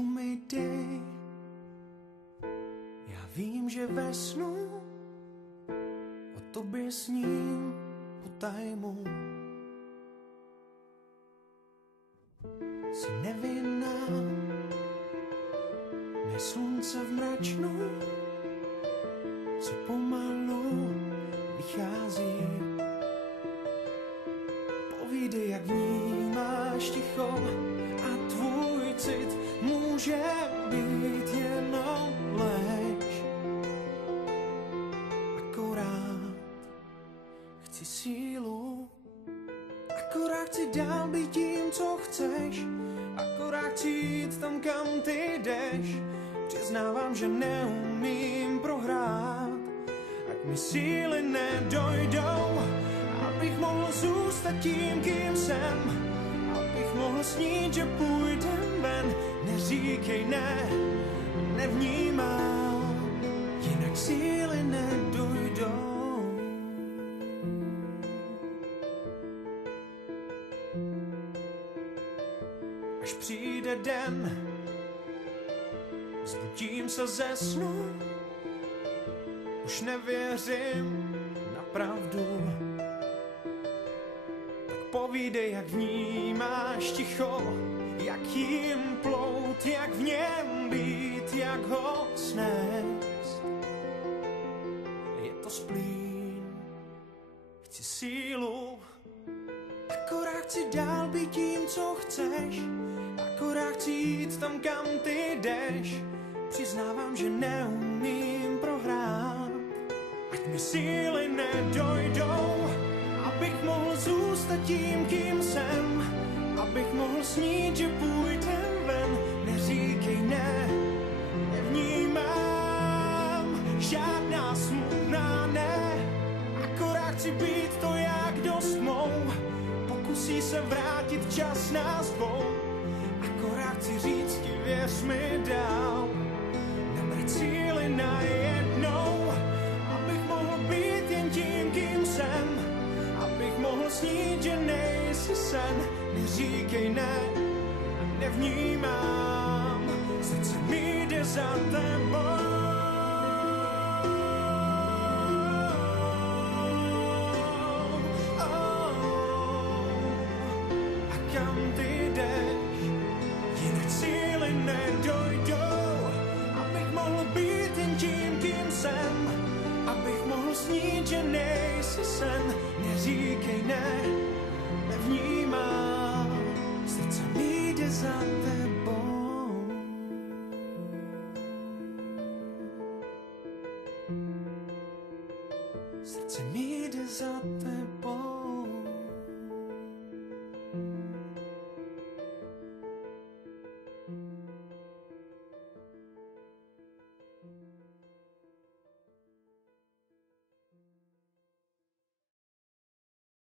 ruku mi dej. Já vím, že ve snu o tobě sním potajmu. Jsi nevinná, ne slunce v mračnu, co pomalu vychází. Povídej, jak vnímáš ticho a tvůj cit může být jenom lež. Akorát chci sílu, akorát chci dál být tím, co chceš, akorát chci jít tam, kam ty jdeš. Přiznávám, že neumím prohrát, ať mi síly nedojdou, abych mohl zůstat tím, kým jsem, abych mohl snít, že půjdem ven. Neříkej ne, nevnímám, jinak síly nedojdou. Až přijde den, zbudím se ze snu, už nevěřím na pravdu. Tak povídej, jak vnímáš ticho, jak jim plout, jak v něm být, jak ho snést. Je to splín, chci sílu, akorát chci dál být tím, co chceš, akorát chci jít tam, kam ty jdeš. Přiznávám, že neumím prohrát, ať mi síly nedojdou, abych mohl zůstat tím, kým jsem, abych mohl snít, že půjdem ven. Neříkej ne, nevnímám žádná smutná ne, akorát chci být to, jak dost mou. Pokusí se vrátit čas nás dvou, akorát chci říct ti, věř mi dál. Nabrať síly najednou, abych mohl být jen tím, kým jsem, abych mohl snít, že nejsi sen. Neříkej ne, nevnímám, srdce mi jde za tebou. A kam ty jdeš, jinak síly nedojdou, abych mohl být jen tím, kým jsem, abych mohl snít, že nejsi sen. Neříkej ne, nevnímám, srdce mi jde za tebou. Srdce mi jde za tebou.